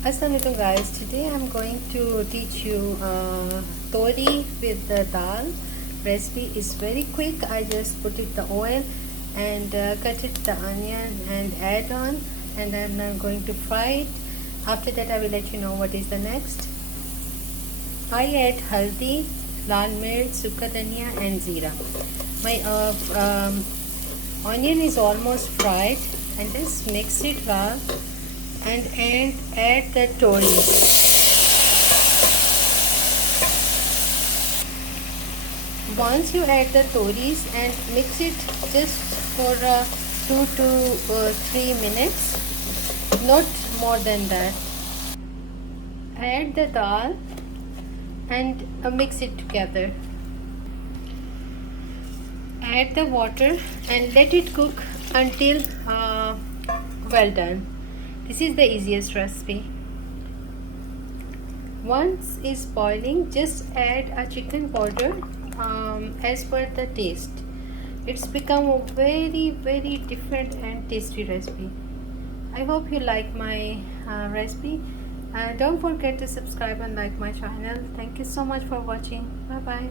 Assalamualaikum guys, today I'm going to teach you Tori with the dal recipe. Is very quick. I just put it the oil and cut it the onion and add on, and then I'm going to fry it. After that I will let you know what is the next. I add haldi, lal mirch, suka dhania and zira. My onion is almost fried, and just mix it well and add the toris. Once you add the toris and mix it just for 2 to 3 minutes, not more than that. Add the dal and mix it together. Add the water and let it cook until well done. This is the easiest recipe. Once it's boiling, just add a chicken powder as per the taste. It's become a very different and tasty recipe. I hope you like my recipe. Don't forget to subscribe and like my channel. Thank you so much for watching. Bye bye.